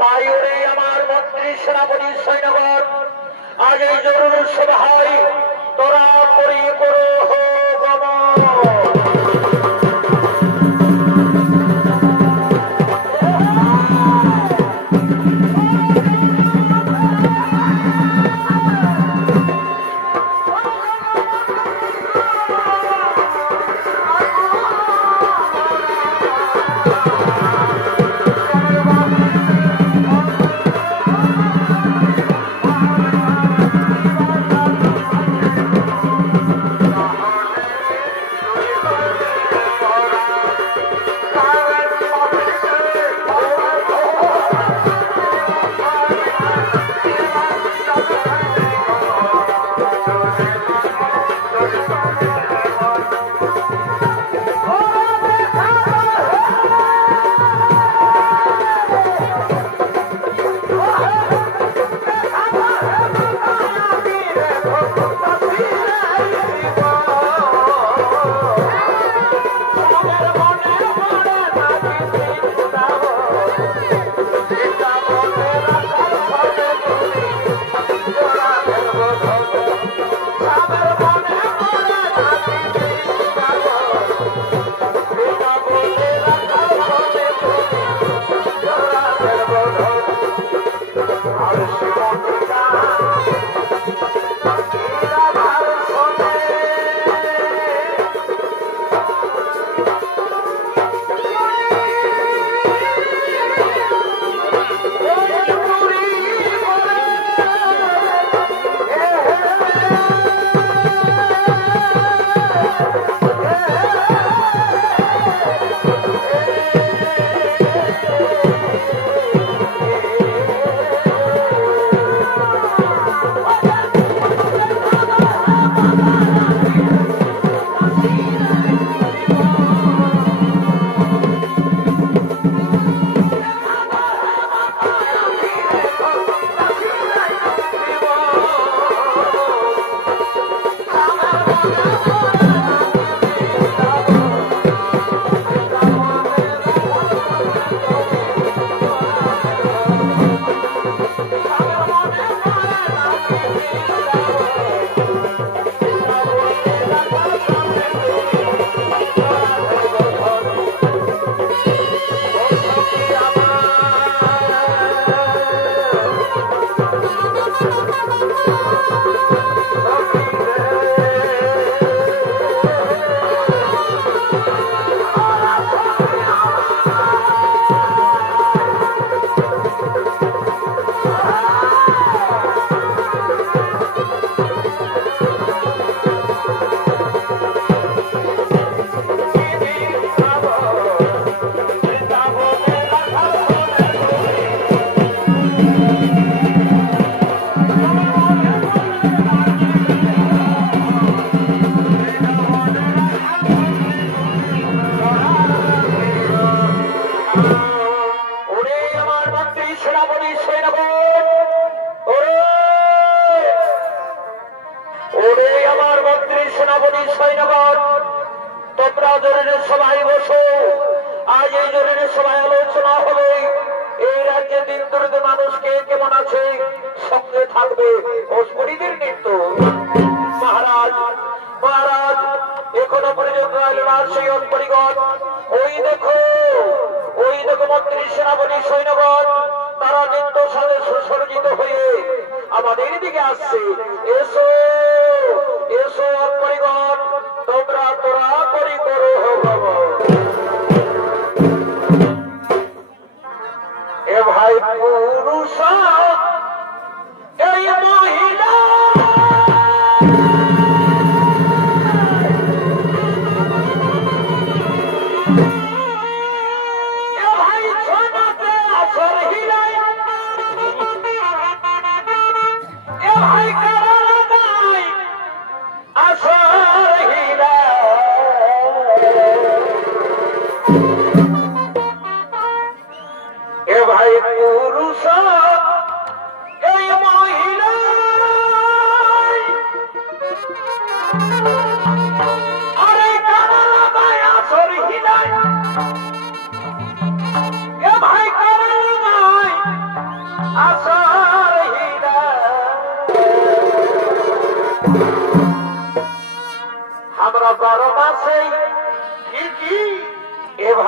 তাই ওরে আমার মন্ত্রী সেনাপতি সৈন্যগণ আজ এই জরুরি সভায় তোরা করি করো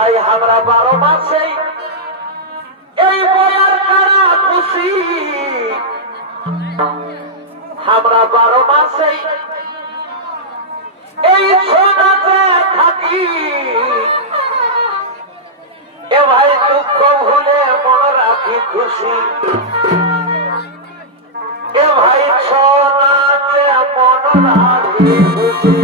ভাই আমরা 12 মাসে এই বয়ার কারা খুশি আমরা 12 মাসে এই সোনাতে থাকি এ ভাই দুঃখ ভুলে মন রাখি খুশি এ ভাই সোনাতে মন রাখি খুশি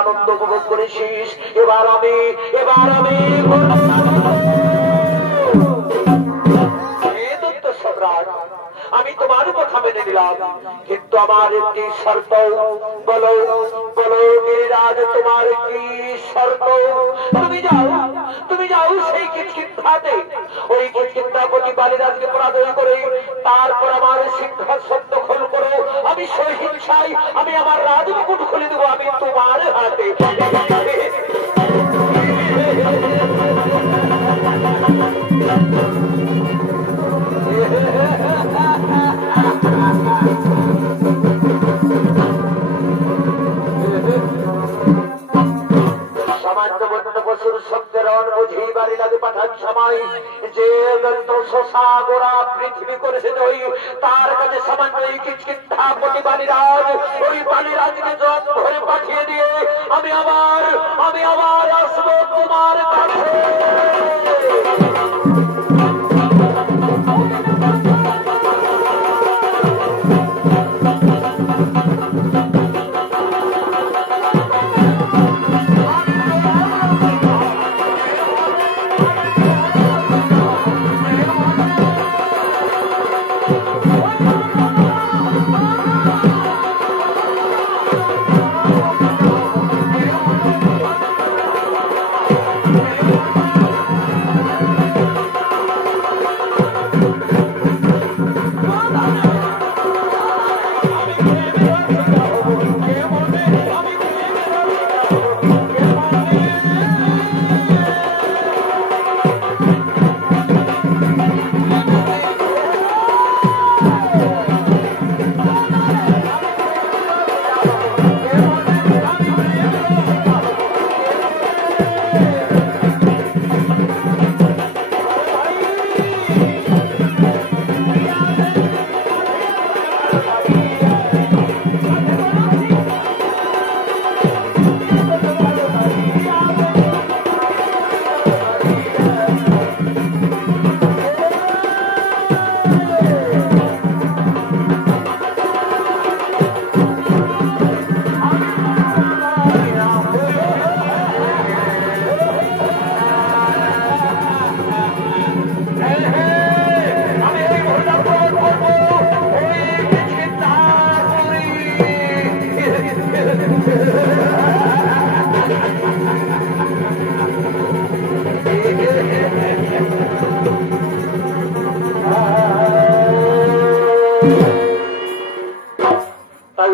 আনন্দ উপভোগ করেছিস। এবার আমি সম্রাট, আমি তোমার কথা মেনে নিলাম, কিন্তু আমার একটি শর্ত। বলো বলো গিরিরাজ, তোমার কি শর্ত? তুমি যাও সেই কিষ্কিন্ধাতে, ওই কিষ্কিন্ধাপতি বালিরাজকে পরাজয় করে তারপর আমার সিংহাসন দখল করো। আমি সহিংসায় আমি আমার রাজমুকুট খুলে দেবো আমি তোমার হাতে। পৃথিবী করেছে তার কাছে সামান্য কিষ্কিন্ধাপতি বালিরাজ, ওই বালিরাজকে জল ধরে পাঠিয়ে দিয়ে আমি আবার আসবো তোমার কাছে।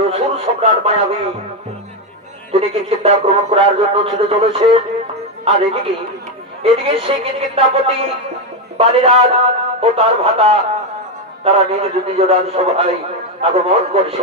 অসুর সম্রাট মায়াবী তিনি কিৎকিন্দা আক্রমণ করার জন্য ছুটে চলেছে। আর এদিকে সেই কিৎকিন্দাপতি বালিরাজ ও তার ভাতা তারা নিজ নিজ রাজসভায় আগমন করছে।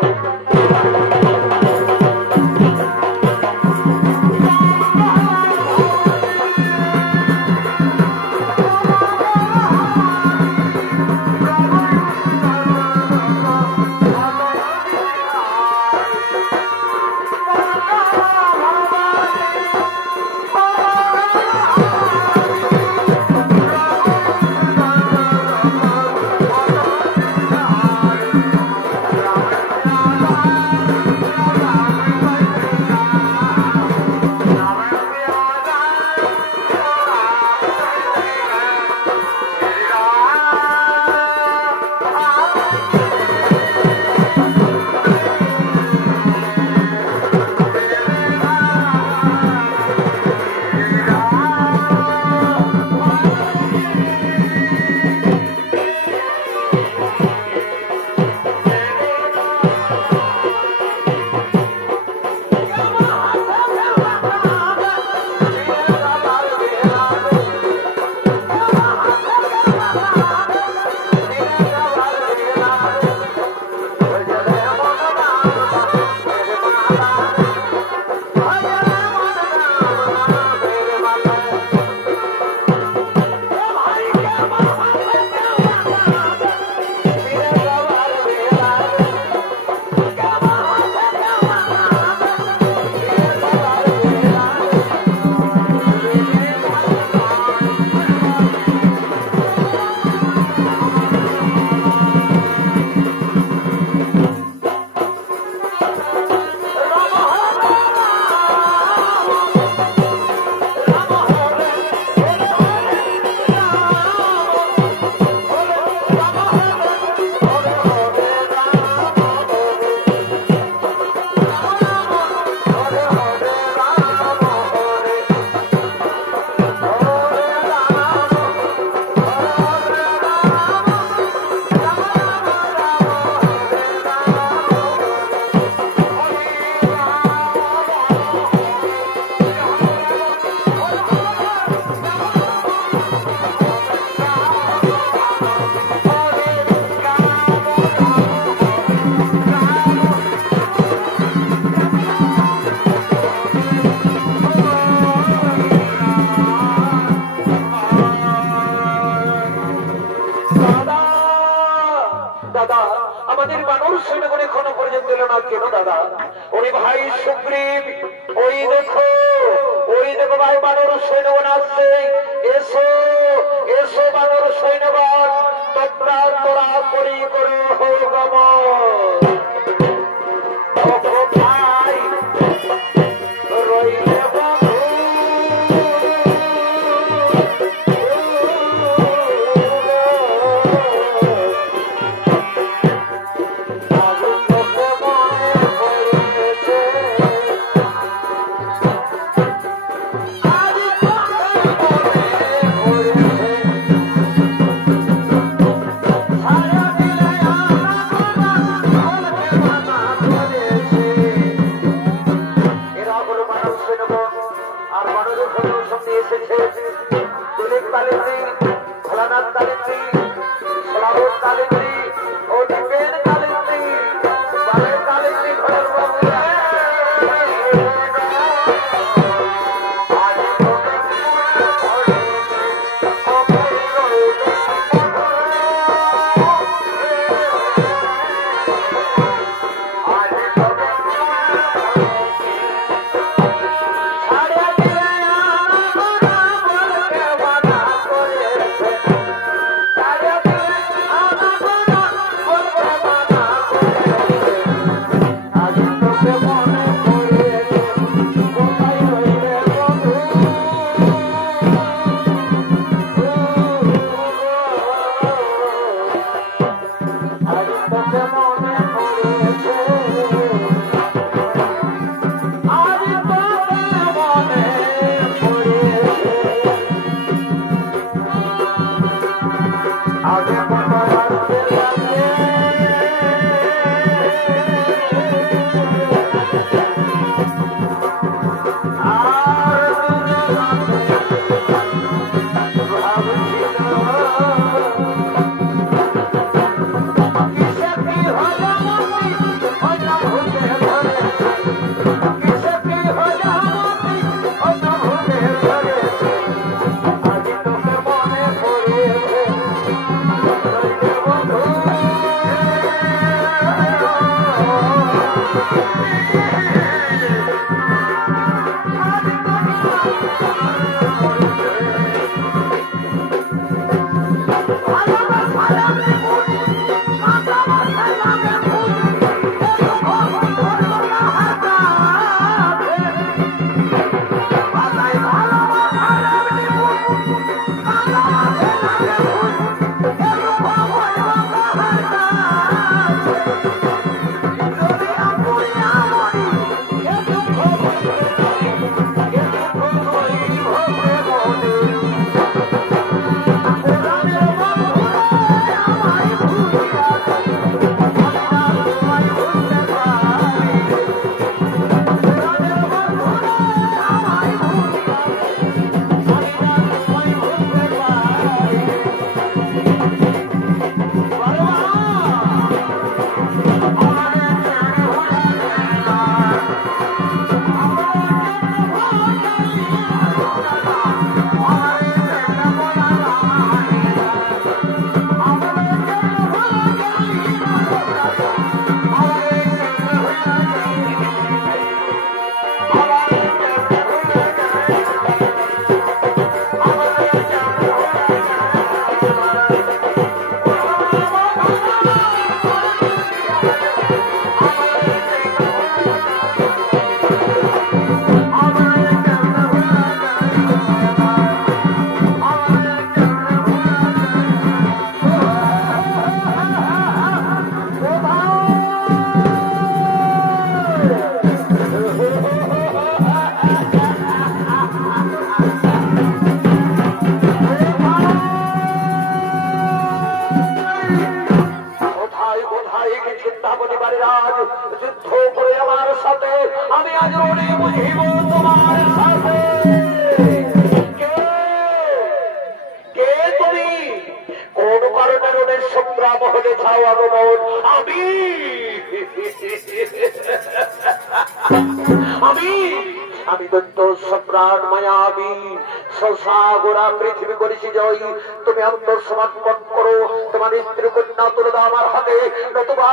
পৃথিবী করেছি জয়, তুমি আত্মসমর্পণ করো, তোমার স্ত্রী কন্যা তুলে দাও আমার হাতে, নতুবা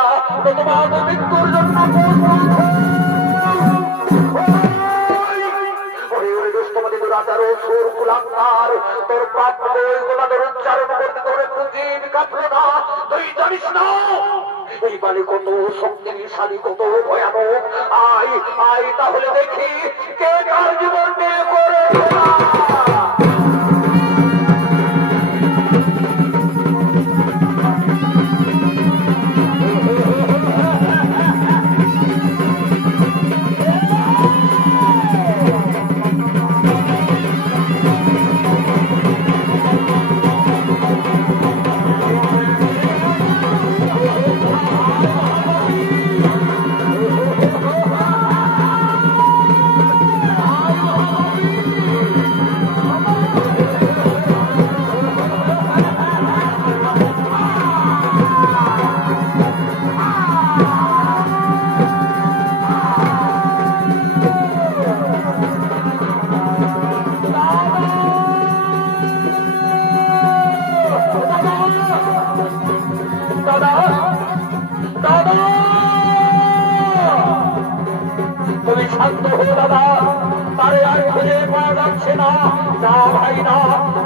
মৃত্যুর জন্য তোর প্রাপ্য উচ্চারণ করতে তোর জীব কাঁপলো না, তুই জানিস না এই বালি কত শক্তিশালী, কত ভয়ানক। আয় আয় তাহলে দেখি কে কার জীবন নিয়ে করে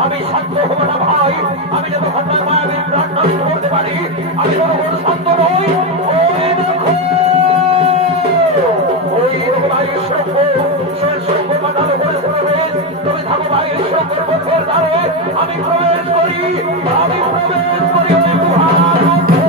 আমি শান্ত হব না ভাই, আমি যতক্ষণ মায়ের প্রাণ নষ্ট করতে পারি আমি ততক্ষণ শান্ত নই। তুমি থাকো ভাইয়ের শঙ্কর পক্ষের দ্বারে, আমি প্রবেশ করি, আমি প্রবেশ করি ওই গুহার মধ্যে।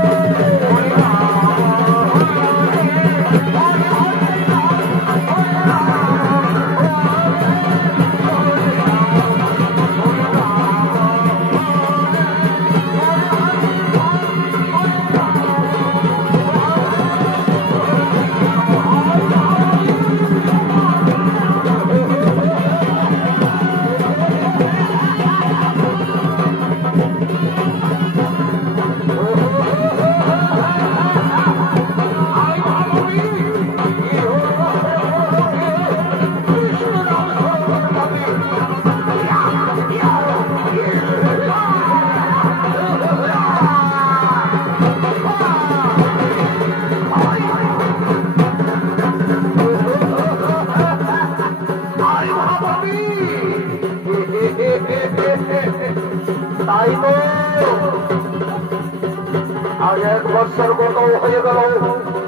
স্বর্গত হয়ে গেল।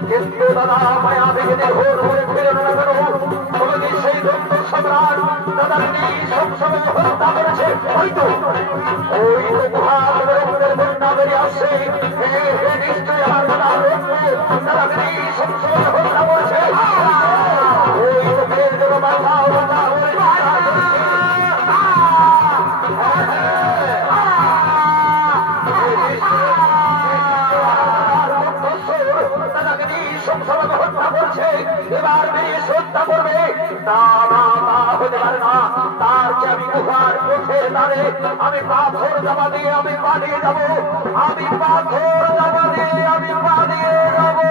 কিন্তু দাদা মায়া ভেঙে ভোর হয়ে ফিরে না গেল। তোমাকে সেই দন্ত সম্রাট দাদাকে সবসময় হত্যা করেছে। হয়তো ওই তো গুহার রক্তের বন্যা বেরিয়ে আসছে। নিশ্চয়ই আমার দাদা দাদাকে সবসময় হত্যা করেছে। ওই তো ফের যেন মাথা হত্যা করে এবার বেরিয়ে হত্যা করবে। না না না হতে পারে না। তার যে আমি গুহার পথের ধারে আমি পাথর জমা দিয়ে আমি পালিয়ে যাবো। আমি পাথর জমা দিয়ে আমি পালিয়ে যাবো।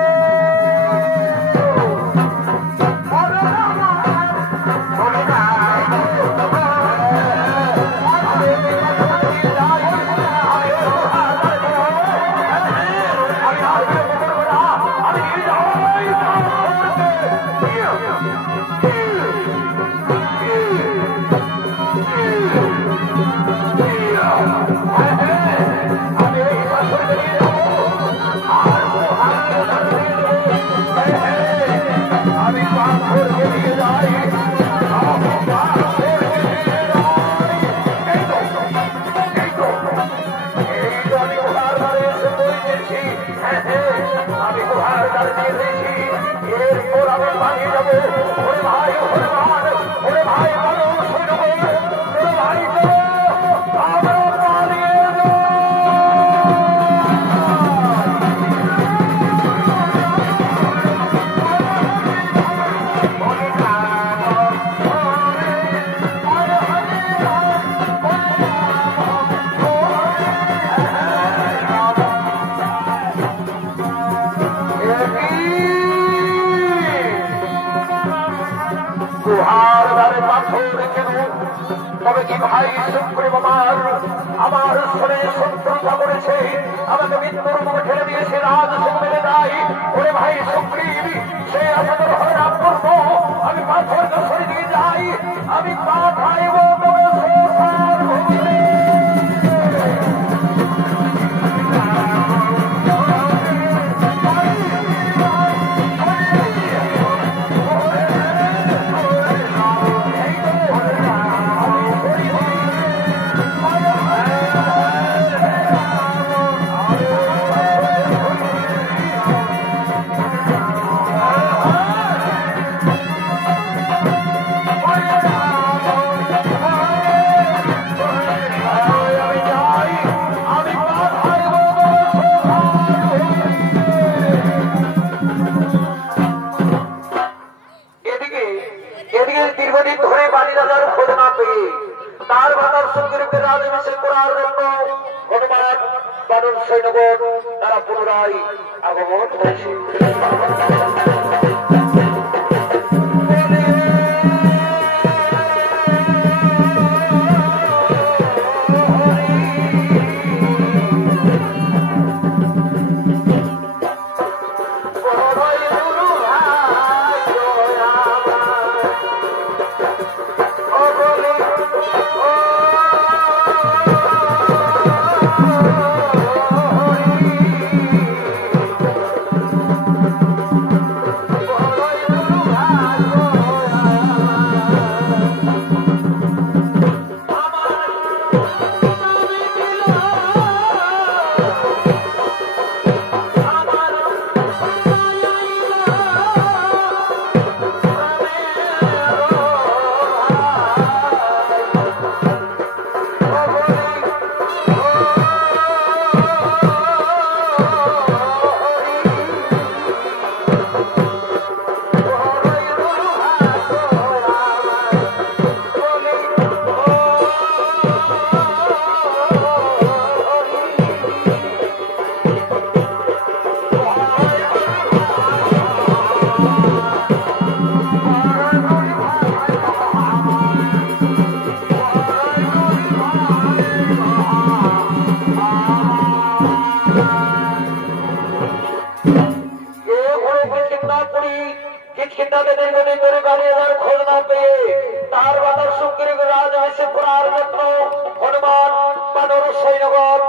তবে কি ভাই সুপ্রিম আমার স্থলে শত্রুতা করেছে, আমাকে মৃত্যুর মুখে ঠেলে দিয়েছে, রাজ মেরে দেয়। ওরে ভাই সুপ্রিম সে আমাদের হয়রান করবো। আমি পাথর সরে দিয়ে যাই, আমি পাঠাইব সৈন্যগণ তারা পুনরায় আগমন হয়েছে। হনুমান বানর সৈন্যগণ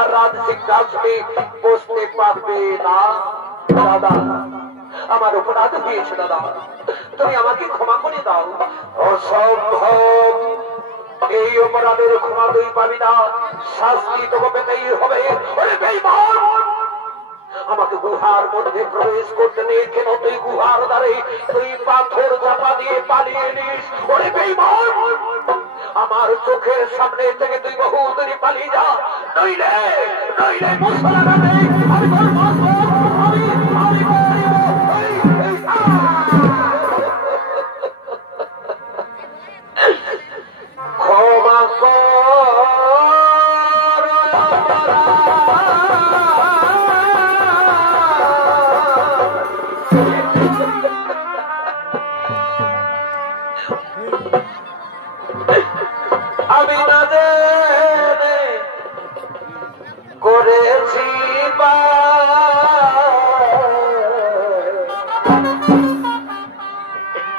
তার রাজ সিংহাসনে বসতে পারবে না। দাদা আমার অপরাধ হয়েছে দাদা, তুমি আমাকে ক্ষমা করে দাও। অসম্ভব, এই অপরাধের ক্ষমা তুই পাবি না, শাস্তি তোকে পেতেই হবে। আমাকে গুহার মধ্যে প্রবেশ করতে নেই কেন? তুই গুহার দ্বারে তুই পাথর চাপা দিয়ে পালিয়ে নিস। ওরে বেঈমান, আমার চোখের সামনে থেকে তুই বহু দূরে পালিয়ে যা, নইলে নইলে মশলা গানে আমি তোর মাসব, আমি আমি ক্ষমা কর আমি না জেনে করেছি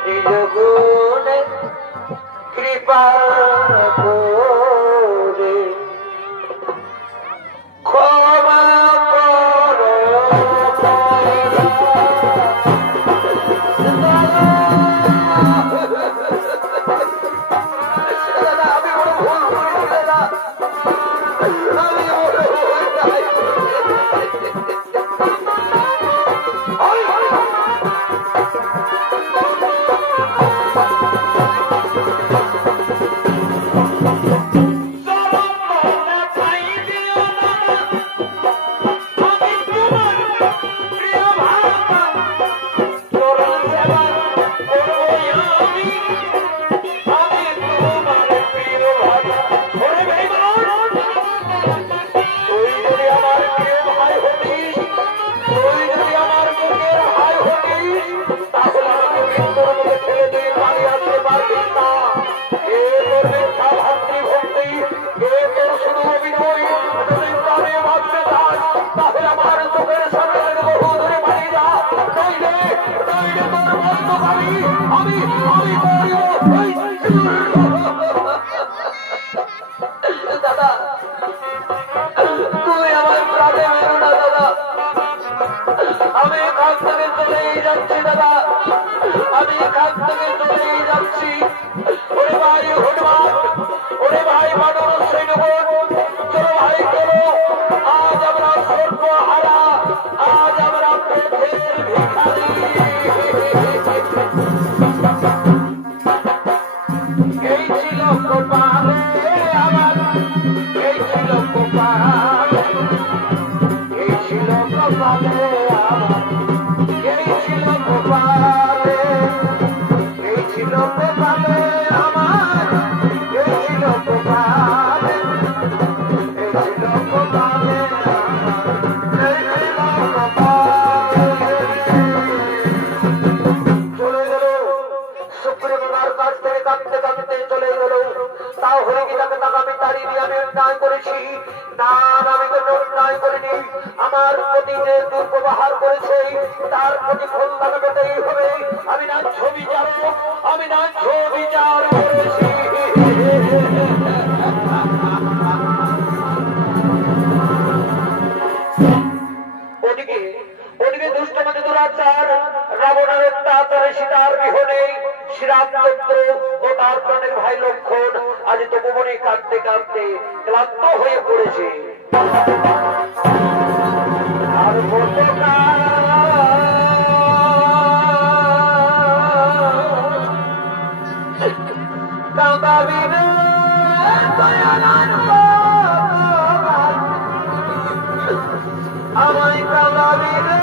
নিজ গুণে কৃপা করে ক্ষমা করো। আমি বড় ভুল করেছি দাদা, আমি বড় ভুল চাই। দাদা তুমি আমার প্রাণে মেরো না দাদা, আমি এখান থেকে চলেই যাচ্ছি দাদা, আমি এখান থেকে চলেই যাচ্ছি। ওরে ভাই হনুমান, ওরে ভাই বানর সৈন্যগণ, চলো ভাই চলো, আজ আমরা সর্বহারা, আজ আমরা পথের ভিখারি। এই ছিল কপালে আমার, এই ছিল কপালে, এই ছিল কপালে আমার, এই ছিল কপালে, এই ছিল কপালে আমার, এই ছিল কপালে, এই ছিল কপালে আমার, এই ছিল কপালে। চলে গেল সুপ্রিমোর কাছ থেকে কাঁদতে কাঁদতে চলে গেল। তাহলে কি তাকে টাকা আমি তাড়িয়ে দিয়ে আমি অন্যায় করেছি? না, আমি কোনো অন্যায় করিনি। আমার প্রতি যে দুর্ব্যবহার করেছে তার প্রতিফল তাকে পেতেই হবে। আমি না ছবি চারো, আমি না ছবি চার করেছি। ওদিকে ওদিকে দুষ্টমতি দুরাচার রাবণের অত্যাচারে সীতার বিহনে শ্রীরামচন্দ্র ও তার প্রাণের ভাই লক্ষণ আজ তপবনে কাঁদতে কাঁদতে ক্লান্ত হয়ে পড়েছে। আর কাঁদাবি রে আমায় কাঁদাবি রে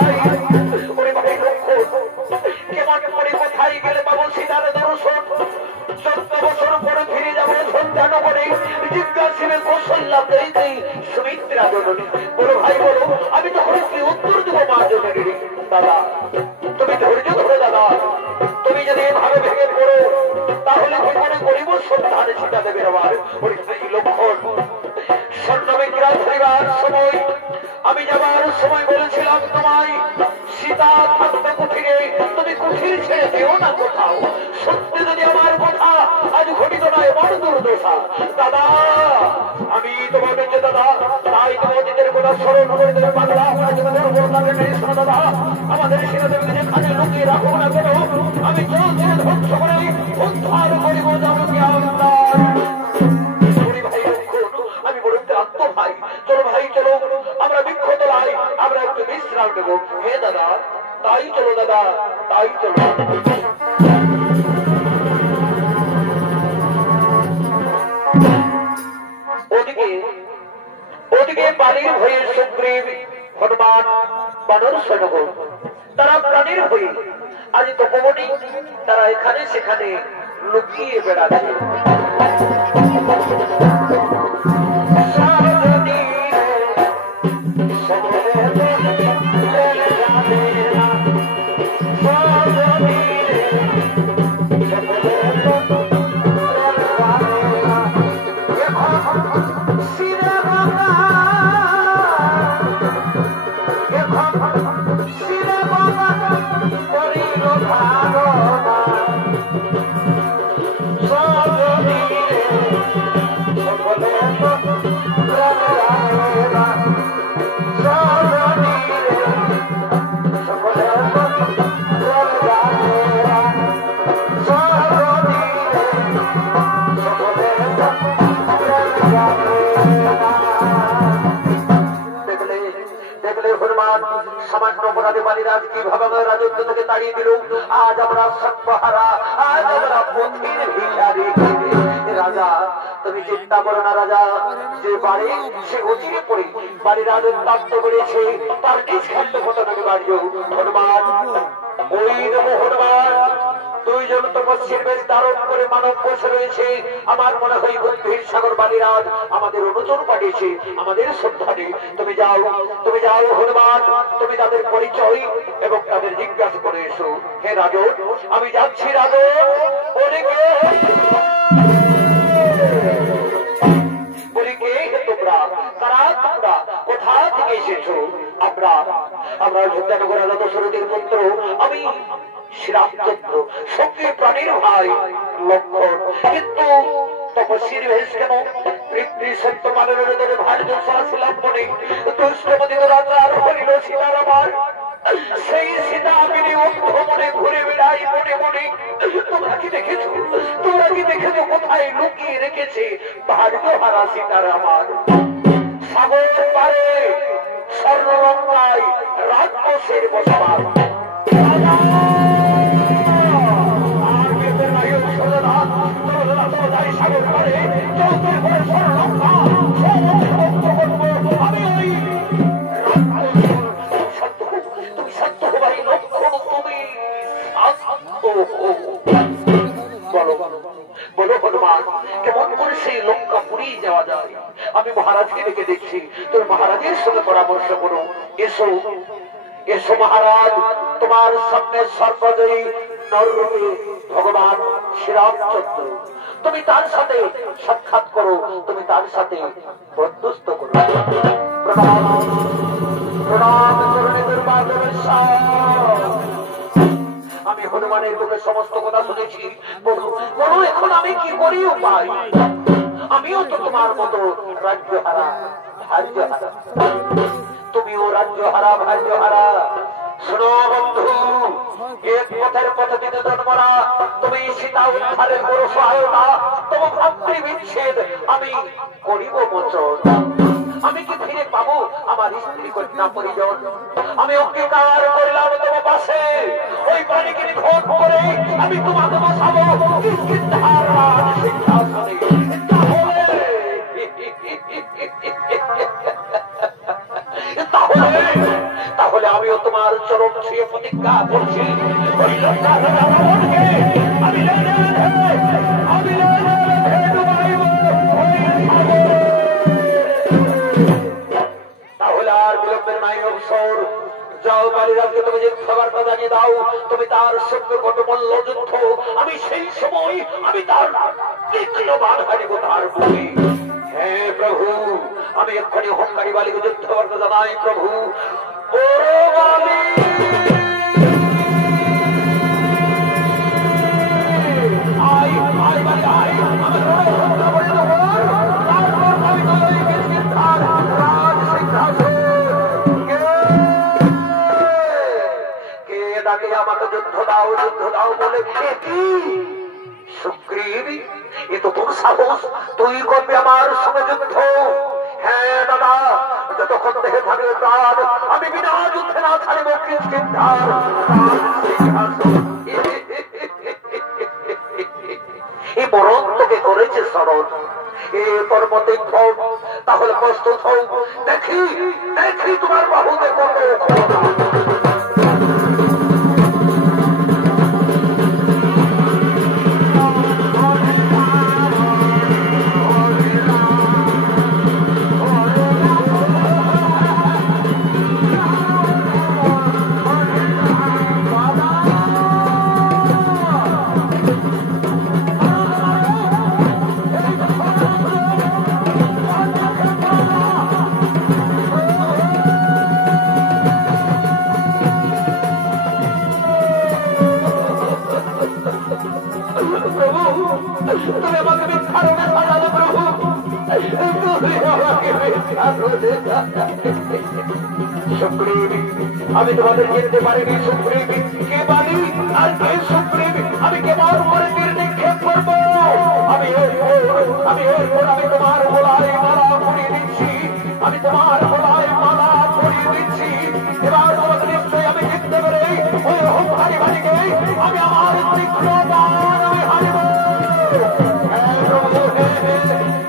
ভাই ওরে ভাই লক্ষ্য কেমন করে কোথায় গেলে পাবো সীতার দর্শন 14 বছর পরে ফিরে যাবো সন্ধান করে জিজ্ঞাসিবে কৌশল্যা দেই সুমিত্রা জননী বলো ভাই বলো আমি তখন কি উত্তর দেবো মা জননী দাদা তুমি ধৈর্য ধরো দাদা তুমি যদি ভালো ভেঙে পড়ো তাহলে ভগবান গরিব সন্ধানে সীতা দেবে আমার ওই লক্ষণ স্বর্ণবিগ্রহ ধরিবার সময় আমি যাবার সময় বলেছিলাম তোমায় সীতা থাকবে কুঠিরে তুমি কুঠির ছেড়ে দিও না কোথাও সত্যি যদি আমার কথা আজ ঘটিত নয় বড় দুর্দশা দাদা আমি তোমার কাছে দাদা তাই তোমাদের গোটা স্মরণ করে দেবে বাংলা দাদা আমাদের সেনাদের যেখানে লুকিয়ে রাখবো না কেন আমি চলছে ধ্বংস করে উদ্ধার করিব আমি বড় ক্লান্ত ভাই চলো ভাই চলো আমরা বিক্ষত ভাই আমরা একটু বিশ্রাম নেবো হে দাদা তাই চলো দাদা তাই চলো ওদিকে বালির হয়ে সুগ্রীব হনুমান বানর সৈন্য তারা প্রাণীর হয়ে আজ তপবনী তারা এখানে সেখানে লুকিয়ে বেড়াচ্ছে সামান্য অপরাধে বালিরাজ কিভাবে রাজত্ব থেকে তাড়িয়ে দিল আজ আমরা সর্বহারা আজ আমরা পথের ভিখারি রাজা তুমি চিন্তা করো না রাজা যে বাড়ি সে অচিরে পড়ে বালিরাজের তাত্ত্ব করেছে তার নিজ খাদ্য পতনকে বাড়িও হনুমান ওই নমো হনুমান দুইজন তপস্বীর বেশ ধারণ করে মানব বসে রয়েছে আমার মনে হয় বুদ্ধির সাগর বালিরাজ আমাদের অনুচর পাঠিয়েছে আমাদের শ্রদ্ধানে তুমি যাও হনুমান তুমি তাদের পরিচয় এবং তাদের জিজ্ঞাসা করে এসো হে রাজন আমি যাচ্ছি রাজন বলি কে তোমরা কারা তোমরা কোথা থেকে এসেছো আমরা যোদ্ধানগর রাজা দশরথের পুত্র আমি শ্রীরামচন্দ্র সঙ্গে প্রাণীর ভাই লক্ষণ কিন্তু তপস্বীর বেশ কেন পিতৃ সত্য মানের ভার্য ছিলাম মনে দুষ্টমদিত রাজার হরিল সীতার আমার সেই সীতা আমি অন্ধ মনে ঘুরে বেড়াই মনে মনে তোমরা কি দেখেছো কোথায় লুকিয়ে রেখেছে ভার্য হারা সীতার আমার সাগর পারে স্বর্ণলঙ্কায় রাজবংশের বসবাস সাগর পারে আমি ওই তুমি সত্য হবাই লক্ষণ তুমি বলো হনুমান কেমন করে সেই লঙ্কা পুড়িয়ে যাওয়া যায় আমি মহারাজকে ডেকে দেখছি তুমি মহারাজের সঙ্গে পরামর্শ করো এসো এসো মহারাজ তোমার সামনে সর্বজয়ী নররূপে ভগবান শ্রীরামচন্দ্র তুমি তার সাথে সাক্ষাৎ করো তুমি তার সাথে বন্ধুস্থ করো প্রণাম করণে দুর্বাদনের আমি হনুমানের মুখে সমস্ত কথা শুনেছি বলো এখন আমি কি করি উপায় আমিও তো তোমার মতো রাজ্য হারা ভার্য হারা তুমিও রাজ্য হারা ভার্য হারা শোনো বন্ধু এক পথের পথে জন্মরা তুমি সীতা উদ্ধারের বড় সহায়তা তোমার ভাতৃ বিচ্ছেদ আমি করিব মোচন আমি কি ফিরে পাবো আমার স্ত্রী কন্যা পরিজন আমি অঙ্গীকার করলাম তোমার পাশে ওই প্রাণীকে নিধন করে আমি তোমাকে বসাবো কিষ্কিন্ধার রাজ সিংহাসনে তাহলে আমিও তোমার চরণ ছুঁয়ে প্রতিজ্ঞা করছি তাহলে আর বিলম্বের নাই অবসর। যাও কালীরাজকে তুমি যে খবরটা জানিয়ে দাও তুমি তার সঙ্গে কত মূল্য যুদ্ধ, আমি সেই সময় আমি তার দ্বিতীয় বার হারিব তার বুকে। হ্যাঁ প্রভু, আমি এক্ষুনি হংকারী বালিকে যুদ্ধ করতে জানাই প্রভু। আমাকে যুদ্ধ দাও বলে সুগ্রীব, এ তো তোর সাহস, তুই করবি আমার সঙ্গে যুদ্ধ? হ্যাঁ দাদা, যতক্ষণ দেহে থাকবে প্রাণ আমি বিনা যুদ্ধে না ছাড়িব কিষ্কিন্ধার। এই বরণ তোকে করেছে স্মরণ, এ পর্বতে তাহলে প্রস্তুত হও, দেখি তোমার বাহুতে কত আমি তোমাদের চিনতে পারিনি সুগ্রীব কে বালি আর কে সুগ্রীব, আমি কেমন করে তীর নিক্ষেপ করবো? আমি তোমার গলায় মালা পরিয়ে দিচ্ছি, আমি তোমার গলায় মালা পরিয়ে দিচ্ছি। এবার তোমাদের নিশ্চয়ই আমি জিততে পেরে ওই অহংকারী বালিকে আমি আমার তীক্ষ্ণ বাণ আমি হারিব।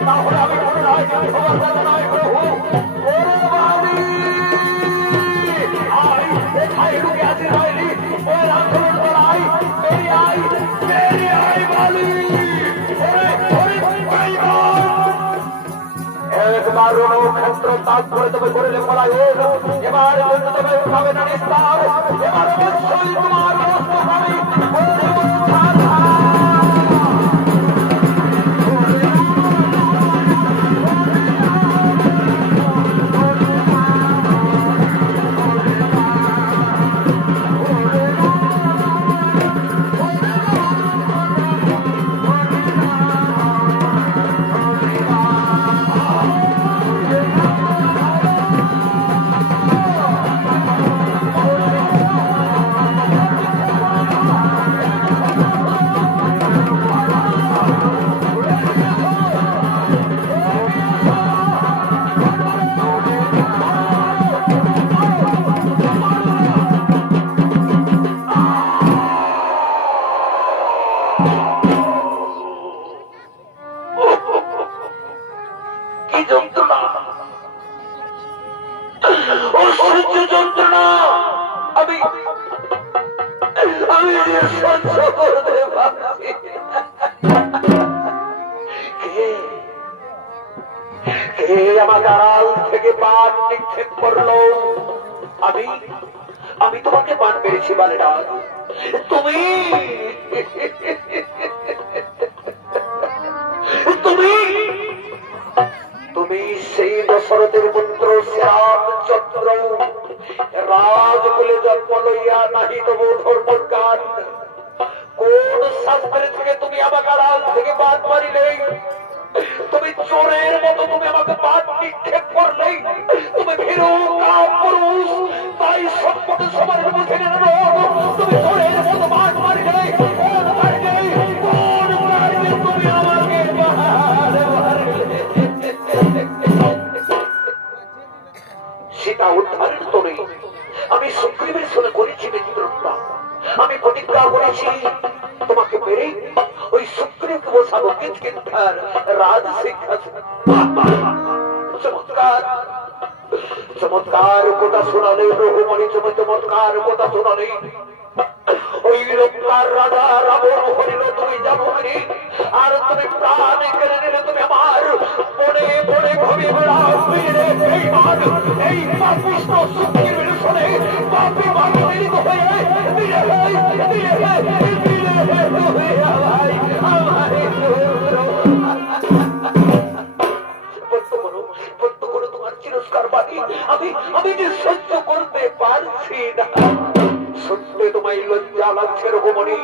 তাহলে আমি পুনরায় খবর জানাই প্রভু, একবার রণক্ষেত্র ত্যাগ করে তবে করলে পলায়, এবার তবে পাবে না নিস্তার, এবার অবশ্যই তোমার আমার আড়াল থেকে বাণ নিক্ষেপ করলো। আমি তোমাকে বাণ পেরেছি বালেরা, তুমি সেই দশরথের পুত্র শ্যামচন্দ্র, রাজকুলে জন্ম লইয়া নাহি তবু ধর্মর গান। কোন শাস্ত্রে থেকে তুমি আমাকে আড়াল থেকে বাদ মারিলে? তুমি চোরের মতো তুমি আমাকে বাদ নিক্ষেপ করলে। তুমি ভীরু পুরুষ, তাই সম্পদে সবার মুখে তুমি চোরের মতো বাদ মারিলে। তুমি আমাকে সীতা উদ্ধারের তোরে আমি সুগ্রীবের সঙ্গে করেছি মিত্রতা, আমি প্রতিজ্ঞা করেছি তোমাকে পেরে ওই সুগ্রীবকে বসাবো কিষ্কিন্ধার রাজ শিক্ষা। চমৎকার চমৎকার কথা শোনালে রঘুমণি, তুমি চমৎকার কথা শোনালে। ওই লোকটার রাজা রাবণ হরিল তুমি যাবনি, আর তুমি প্রাণে কেড়ে নিলে। তুমি আমার বনে বনে ঘুরে বেড়াও ফিরে বেঈমান। এই পাপিষ্ঠ সুখীর শোনে পাপি বাবা মিলিত হয়ে তোমার চিরস্কার বাণী আমি যে সহ্য করতে পারছি না। সত্যি তোমায় লজ্জা লাগছে রঘুমণি,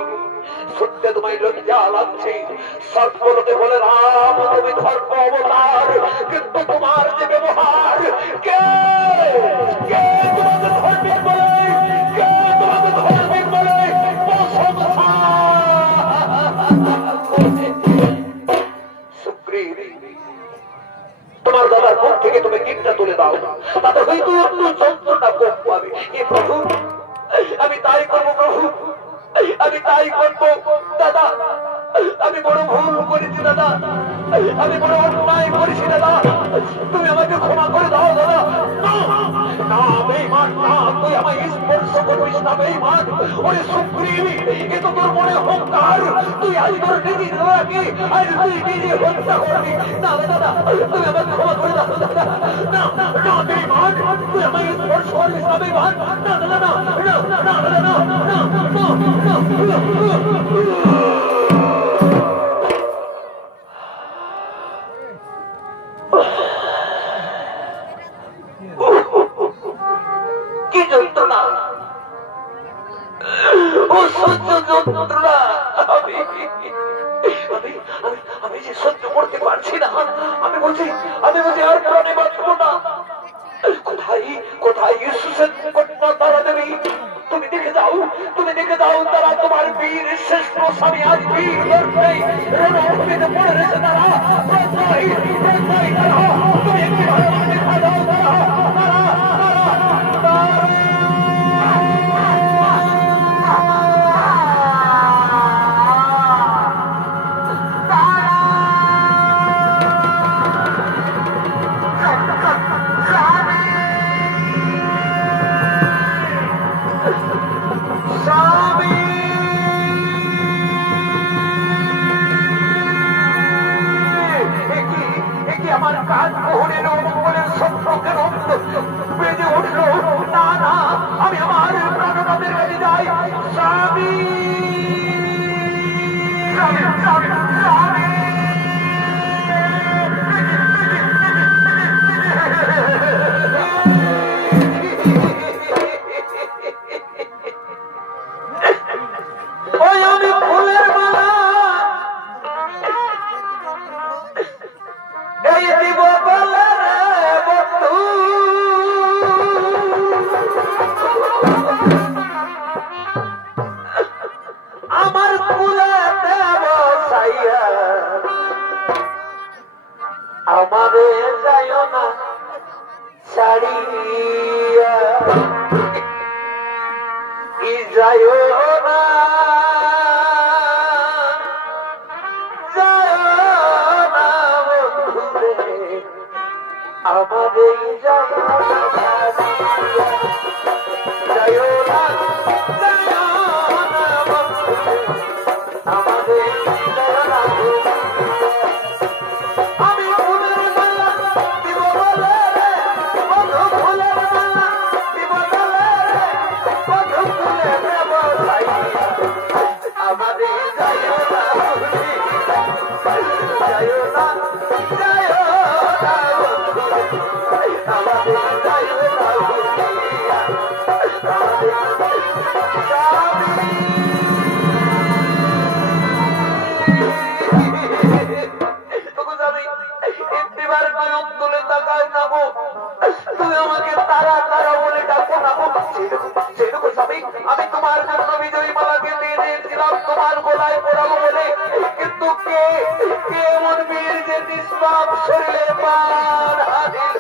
সত্যি তোমায় লজ্জা লাগছে। সর্বলোকে বলে রাম তুমি ধর্ম অবতার, কিন্তু তোমার যে ব্যবহার, কে কে তোমাকে ধর্মের বলে, কে তোমাকে ধর্মের বলে প্রশংসা। সুগ্রীব, তোমার দাদার মুখ থেকে তুমি গিটটা তুলে দাও, তাতে হয়তো একটু যন্ত্রণা কম পাবে। এ প্রভু, আমি তাই করবো প্রভু, আমি তাই করবো। দাদা, আমি বড় ভুল করেছি দাদা, আমি বড় অন্যায় করেছি দাদা, তুমি আমাকে ক্ষমা করে দাও দাদা। না বেঈমান, না, তুই আমায় স্পর্শ করবিস না বেঈমান। ওরে সুগ্রীব, এ তো তোর মনে অহংকার। তুই আজ তোর নিজের দাদাকে আজ তুই নিজে হত্যা করবি। না দাদা, তুমি আমাকে ক্ষমা করে দাও দাদা। না না বেঈমান, তুই আমায় স্পর্শ করবিস না বেঈমান। না দাদা, না না না না না না কি যন্ত্রণা, ও সহ্য যন্ত্রণা। আমি যে সহ্য করতে পারছি না। আমি বলছি আর প্রাণে বাঁচবো না। কোথায় কোথায় ইসুসের কন্যা তারা দেবী, তুমি দেখে যাও, তুমি দেখে যাও। তারা তোমার বীর শ্রেষ্ঠ স্বামী আজ বীর লড়াই রণভূমিতে পড়ে রয়েছে। তারা তুমি একটি ভালো দেখা দাও। আমার কাজ মোহনের অমঙ্গলের সম্পর্কের বেজে উঠল। না না, আমি আমার প্রাণনাথের কাছে যাই। স্বামী ওই আমি ফুলের মালা এই দিব বলে রে বন্ধু, আমার ফুলে দেব সাইয়া, আমারে যাইও না ছাড়িয়া, যাইও না আমাদের আমি ফুলের মালা দিব বলে বধু, ফুলের মালা দিব বলে বধু, ফুলে দেব আমাদের যাইও না, যাইও না, যাইও না তুমি আমাকে তারা তারা বলে ডাকো না। আমি তোমার জন্য বিজয়ী মালাকে দিয়ে দিয়েছিলাম তোমার গোলায় পড়াবো বলে, কিন্তু কে কে এমন বীর যে নিষ্পাপ শরীরে প্রাণ হারিল।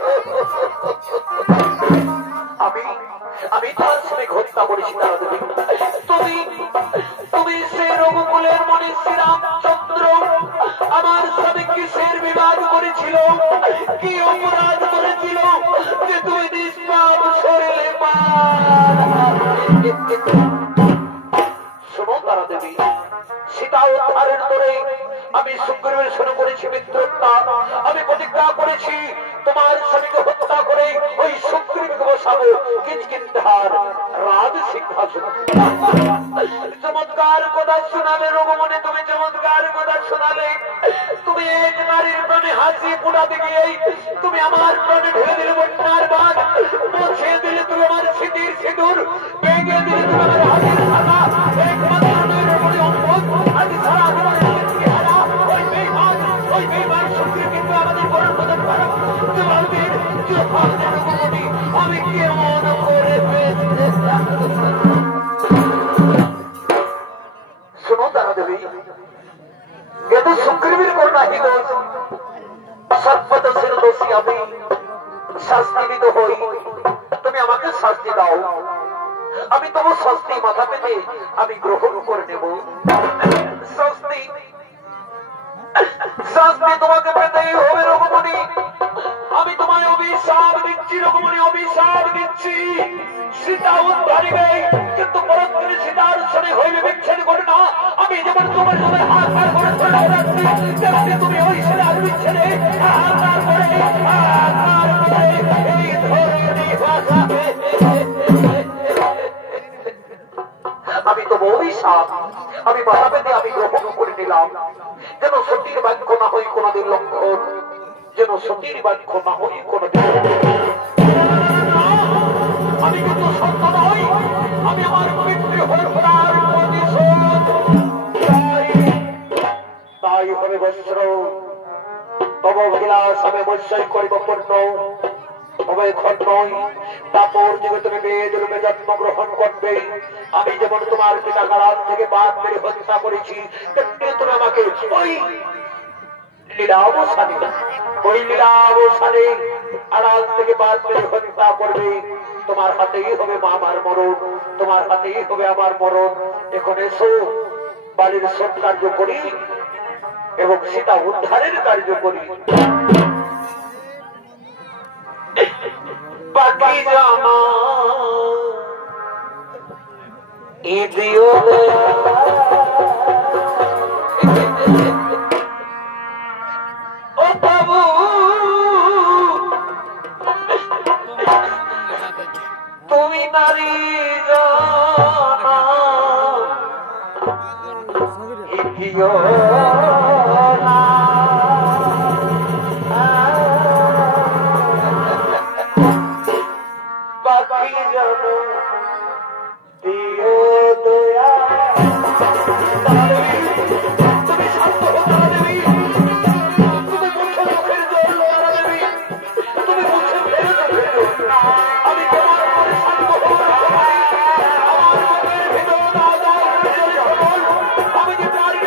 আমি তোমার শ্রমিক হত্যা করেছি তারা দেবী। তুমি সে রঘুকুলের মনে শ্রীরামচন্দ্র আমার স্বামী কিসের বিবাদ করেছিল, কি অপরাধ করেছিল যে তুমি নিষ্পাপ শোনো তারা দেবী, সীতা উদ্ধারের করে আমি সুগ্রীবের শুরু করেছি মিত্রতা। আমি প্রতিজ্ঞা করেছি তোমার স্বামীকে হত্যা করে ওই সুগ্রীবকে বসাবো কিষ্কিন্ধার রাজ সিংহাসন। চমৎকার কথা শোনালে রঘুমনি, তুমি চমৎকার কথা শোনালে। তুমি এক নারীর প্রাণে হাসি ফোটাতে গিয়েই তুমি আমার প্রাণে ঢেলে দিলে বন্যার বাঁধ, মুছে দিলে তুমি আমার স্মৃতির সিঁদুর, ভেঙে দিলে তুমি আমার হাতের ছাতা। একমাত্র রঘুমনি অম্বল আজ সারা জীবনে ওই বেঈমান, ওই বেঈমান সুগ্রীব কিন্তু আমাদের বড় প্রধান খারাপ। জবাবদের রঘুমনি আমি কেমন করে শোনো তারা দেবী, কিন্তু সুগ্রীবের কন্যা হি দোষ, সর্বদোষের দোষী আমি, শাস্তিবিদ হই। তুমি আমাকে শাস্তি দাও, আমি তবু শাস্তি মাথা পেতে আমি গ্রহণ করে নেব। শাস্তি শাস্তি তোমাকে পেতেই হবে রঘুমনি। আমি তোমায় অভিশাপ দিচ্ছি রঘুমনি, অভিশাপ দিচ্ছি। সীতা উদ্ধারিবে, কিন্তু পরক্ষণে সীতার সঙ্গে হইবে বিচ্ছেদ ঘটনা। আমি যেমন তোমার সঙ্গে হাত পার করে চলে যাচ্ছি, তেমনি তুমি ওই ছেলে আর বিচ্ছেদে হাত করে এই ধরনের ভাষা। আমি তো অভিশাপ আমি মাথা পেতে আমি গ্রহণ করে নিলাম। যেন সতীর বাক্য না হই কোনদিন লক্ষণ, যেন সতীর বাক্য না হই কোনদিন। আমি কিন্তু সত্য নই, আমি আমার মৃত্যু হত্যার প্রতিশোধ তাই হবে বস্ত্র। তব বিলাস আমি অবশ্যই করিব পূর্ণ, তারপর যুগে তুমি বেদ রূপে জন্মগ্রহণ করবে। আমি যেমন তোমার পিতা কারাল থেকে বাদ মেরে হত্যা করেছি, তেমনি তুমি আমাকে ওই লীলাবসানে আড়াল থেকে বাদ মেরে হত্যা করবে। তোমার হাতেই হবে আমার মরণ, তোমার হাতেই হবে আমার মরণ। এখন এসো বালির সৎ কার্য করি এবং সীতা উদ্ধারের কার্য করি। বাকি জানা ইদিও ও বাবু, তুমি নারী জানা ইদিও না। বাকি জানো দিও দয়া। তুমি শান্ত হো তারা দেবী, তুমি মুখে মুখের জল তারা দেবী, তুমি মুখে ফেরো। আমি তোমার উপরে শান্ত হতে পারি। আমার মুখের ভিতর আমি যে পারি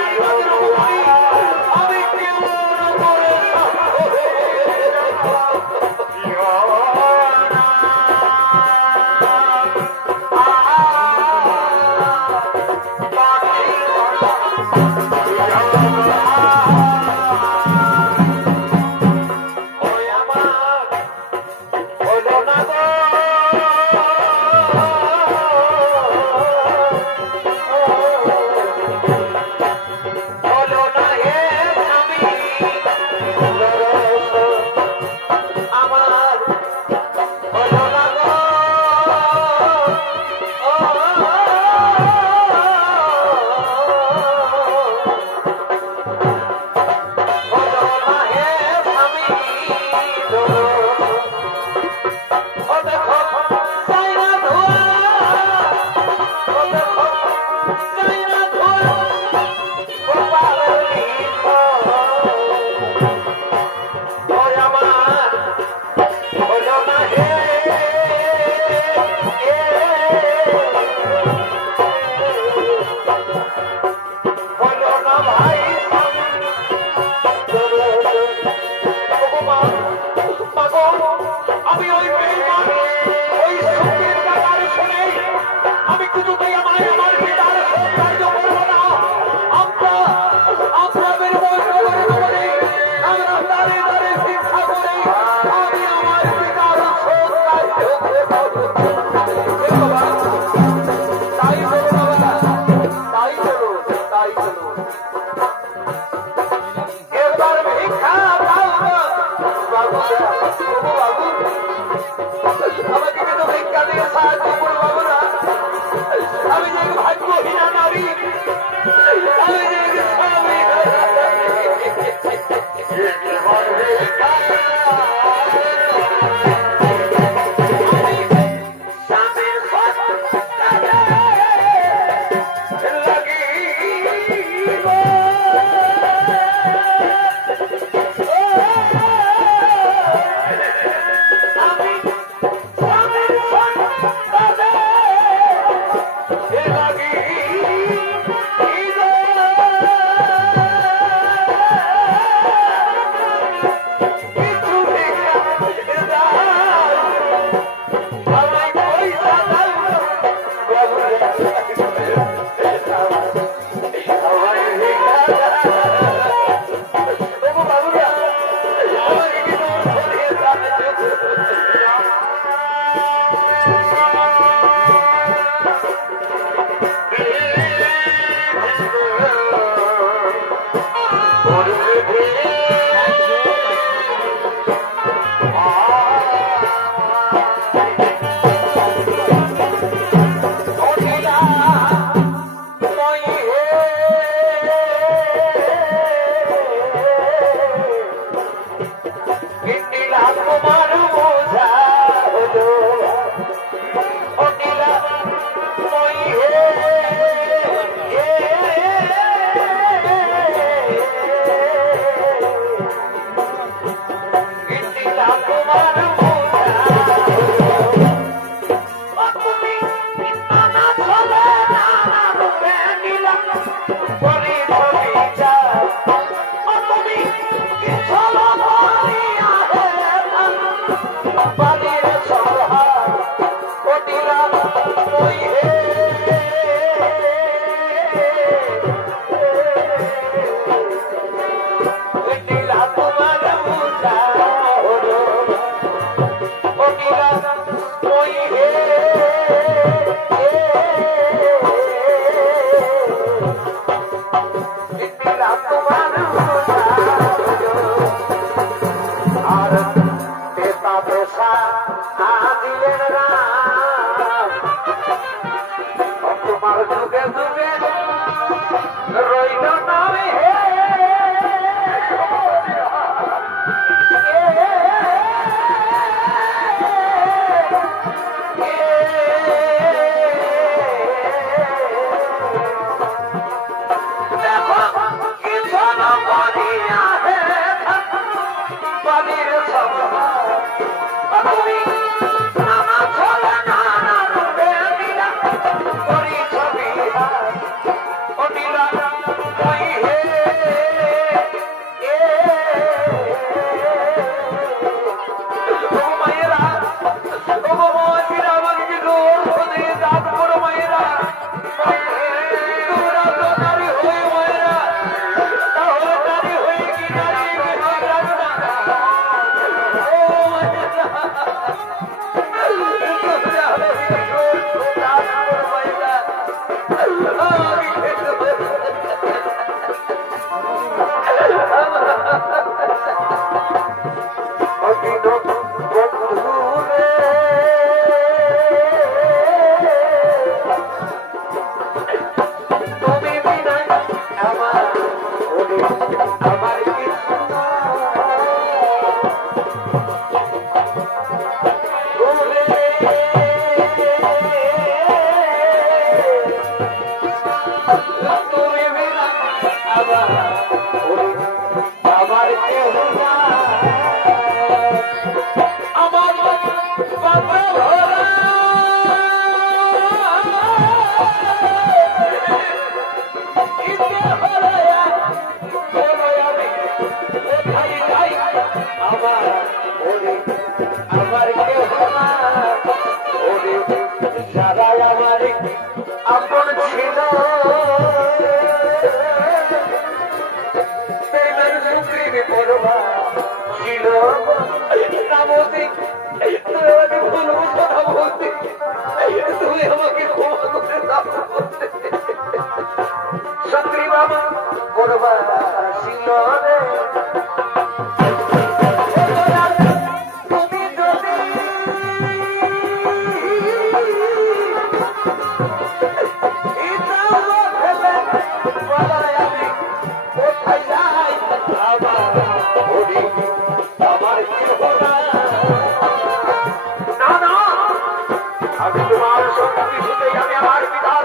আমি তোমার সঙ্গী হতে আমি আমার বিধান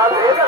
Madre